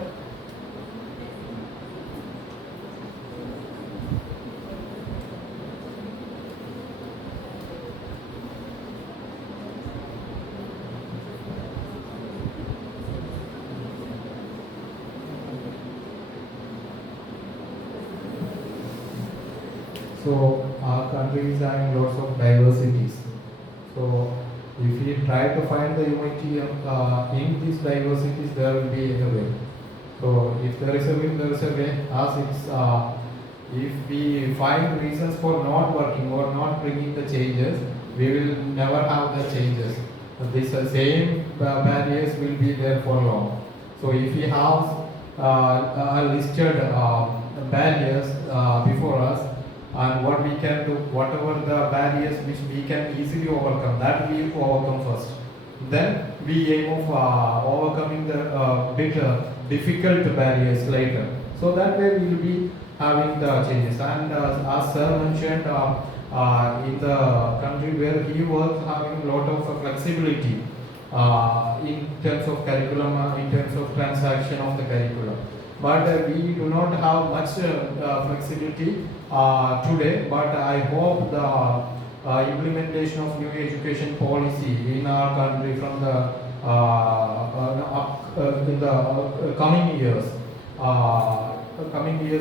So our country is having lots of diversities. So if we try to find the unity in these diversities, there will be a way. So if there is a will, there is a way. As it's if we find reasons for not working or not bringing the changes, we will never have the changes. These same barriers will be there for long. So if we have listed barriers before us, and what we can do, whatever the barriers which we can easily overcome, that we overcome first. Then we aim of overcoming the bit difficult barriers later. So that way we will be having the changes. And as sir mentioned, in the country where he was having a lot of flexibility in terms of curriculum, in terms of transaction of the curriculum. But we do not have much flexibility today, but I hope the implementation of new education policy in our country from the in the coming years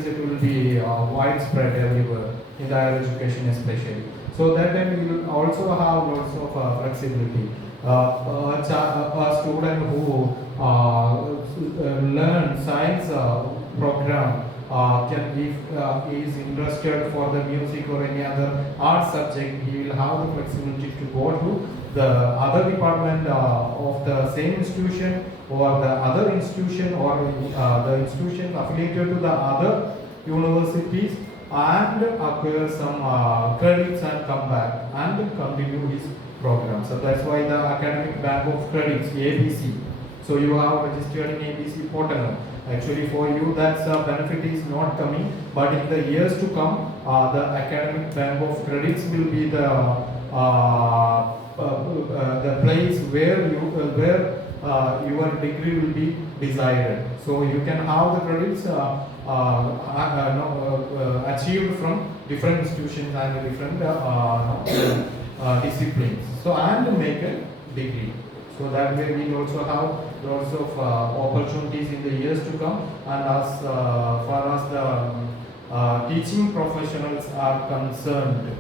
it will be widespread everywhere in the higher education especially. So that then we will also have lots of flexibility. A student who learn science program can, if he is interested for the music or any other art subject, he will have the flexibility to go to the other department of the same institution or the other institution or the institution affiliated to the other universities and acquire some credits and come back and continue his program. So that's why the academic bank of credits, ABC. So you have registered in ABC portal. Actually for you that benefit is not coming, but in the years to come, the academic bank of credits will be the place where your degree will be decided. So you can have the credits achieved from different institutions and different disciplines. So and make a degree. So that way we also have lots of opportunities in the years to come. And as far as the teaching professionals are concerned,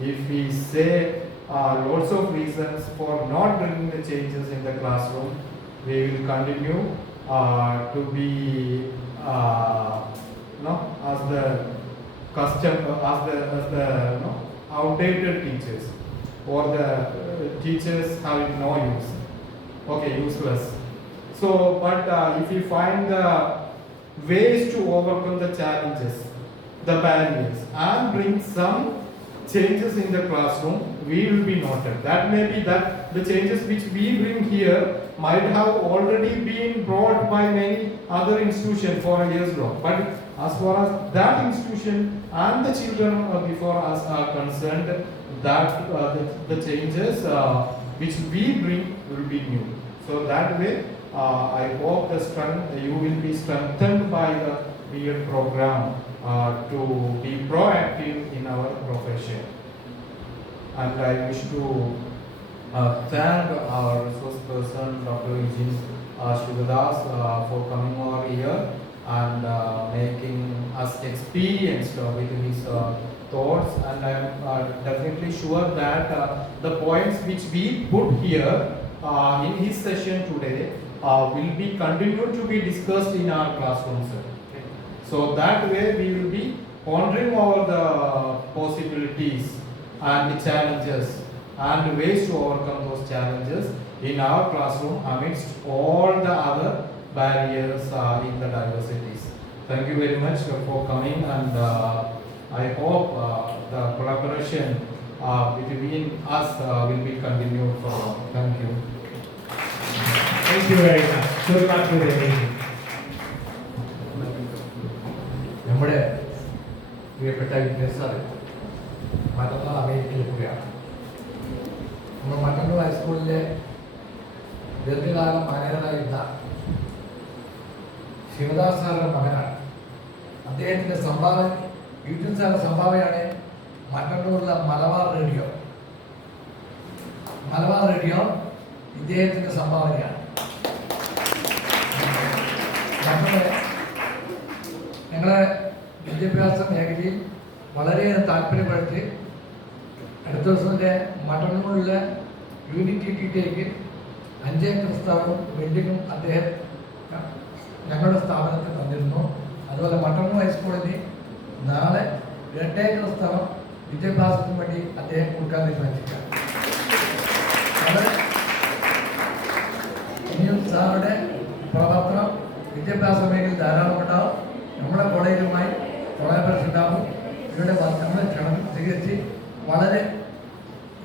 if we say lots of reasons for not bringing the changes in the classroom, we will continue to be as the outdated teachers or the teachers having no use. Okay, useless. So, but if you find the ways to overcome the challenges, the barriers, and bring some changes in the classroom, we will be noted. That may be that the changes which we bring here might have already been brought by many other institutions for years long. But as far as that institution and the children before us are concerned, that the changes which we bring will be new. So that way I hope you will be strengthened by the BEd program to be proactive in our profession. And I wish to thank our resource person, Dr. Eugene Sivadas, for coming over here and making us experienced with his thoughts. And I am definitely sure that the points which we put here in his session today will be continued to be discussed in our classrooms. Okay. So that way we will be pondering over the possibilities and the challenges and ways to overcome those challenges in our classroom amidst all the other barriers in the diversities. Thank you very much for coming, and I hope the collaboration between us will be continued for long. Thank you. Thank you very much. Good luck with the meeting. നമ്മുടെ പ്രിയപ്പെട്ട വിദ്യാഭ്യാസ sir മറ്റന്നാൾ അമേരിക്കയിൽ പോവുകയാണ്. നമ്മൾ മട്ടന്നൂർ ഹൈസ്കൂളിലെ ദീർഘകാലം മാനേജറായിരുന്ന ശിവദാസ് സാറിൻ്റെ മകനാണ്. അദ്ദേഹത്തിൻ്റെ സംഭാവന, യൂജൻ സാറിൻ്റെ സംഭാവനയാണ് മട്ടന്നൂരിലെ മലബാർ റേഡിയോ. മലബാർ റേഡിയോ ഇദ്ദേഹത്തിൻ്റെ സംഭാവനയാണ്. ഞങ്ങളെ വിദ്യാഭ്യാസ മേഖലയിൽ വളരെയേറെ താല്പര്യപ്പെടുത്തി അടുത്ത ദിവസത്തിൻ്റെ മട്ടന്നൂരിലെ യൂണിറ്റി ടിക്ക് 5 ഏക്കർ സ്ഥലവും ബിൽഡിങ്ങും അദ്ദേഹം ഞങ്ങളുടെ സ്ഥാപനത്തിൽ തന്നിരുന്നു. അതുപോലെ മട്ടന്നൂർ ഹൈസ്കൂളിന് നാളെ 2 ഏക്കർ സ്ഥലം വിദ്യാഭ്യാസത്തിന് വേണ്ടി അദ്ദേഹം കൊടുക്കാൻ തീരുമാനിച്ചിരിക്കുകയാണ്. വളരെ ഇനിയും സാറുടെ പ്രവർത്തനം വിദ്യാഭ്യാസ മേഖലയിൽ ധാരാളം ഉണ്ടാവും. നമ്മുടെ കോളേജുമായി കൊളാബറേഷൻ ഉണ്ടാവും. ഇവിടെ നമ്മളെ ക്ഷണം സ്വീകരിച്ച് വളരെ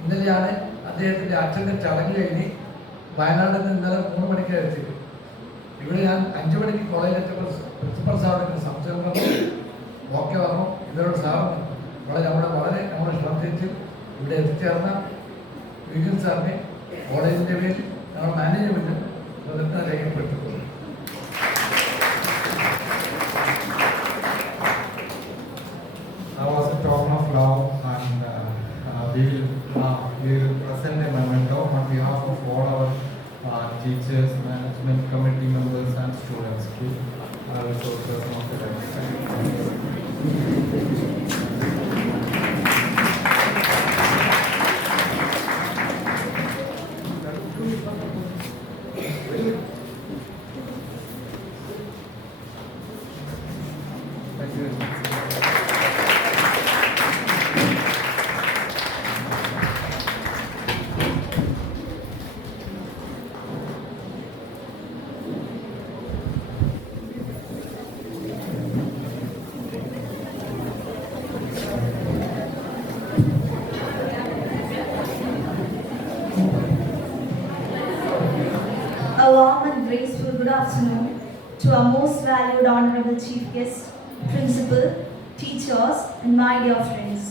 ഇന്നലെയാണ് അദ്ദേഹത്തിൻ്റെ അച്ഛൻ്റെ ചടങ്ങ് കഴിഞ്ഞ് വയനാട്ടിൽ നിന്ന് ഇന്നലെ 3 മണിക്ക് എത്തിയത്. ഇവിടെ ഞാൻ 5 മണിക്ക് കോളേജിലെത്തിയപ്പോൾ പ്രിൻസിപ്പൽ സാറിൻ്റെ സംശയം പറഞ്ഞു, ഓക്കെ പറഞ്ഞു. ഇവരോട് സാറിന് വളരെ നമ്മൾ ശ്രദ്ധിച്ച് ഇവിടെ എത്തിച്ചേർന്ന യൂജൻ സാറിനെ കോളേജിൻ്റെ പേരിൽ ഞങ്ങൾ മാനേജ്മെൻറ്റും പ്രതിജ്ഞ രേഖപ്പെടുത്തുന്നു. That was a token of love, and we will present a memento on behalf of all our teachers, management committee members, and students. I will show some of the A warm and graceful good afternoon to our most valued honorable chief guest, principal, teachers, and my dear friends.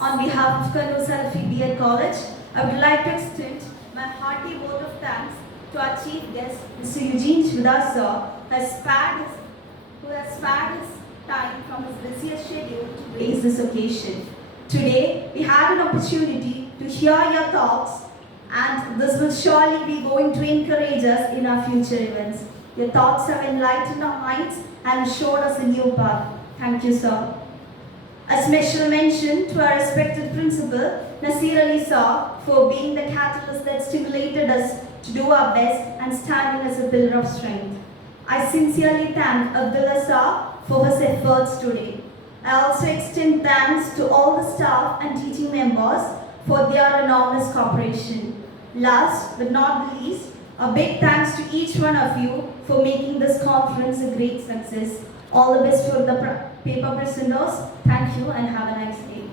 On behalf of Colonel Salafi B.Ed College, I would like to extend my hearty vote of thanks to our chief guest, Mr. Eugene Sivadas sir, who has spared his time from his busiest schedule to grace this occasion. Today, we had an opportunity to hear your thoughts, and this will surely be going to encourage us in our future events. Your thoughts have enlightened our minds and shown us a new path. Thank you, sir. A special mention to our respected principal, Nasir Ali sir, for being the catalyst that stimulated us to do our best and standing as a pillar of strength. I sincerely thank Abdullah sir for his efforts today. I also extend thanks to all the staff and teaching members for their enormous cooperation. Last but not the least, a big thanks to each one of you for making this conference a great success. All the best for the paper presenters. Thank you and have a nice day.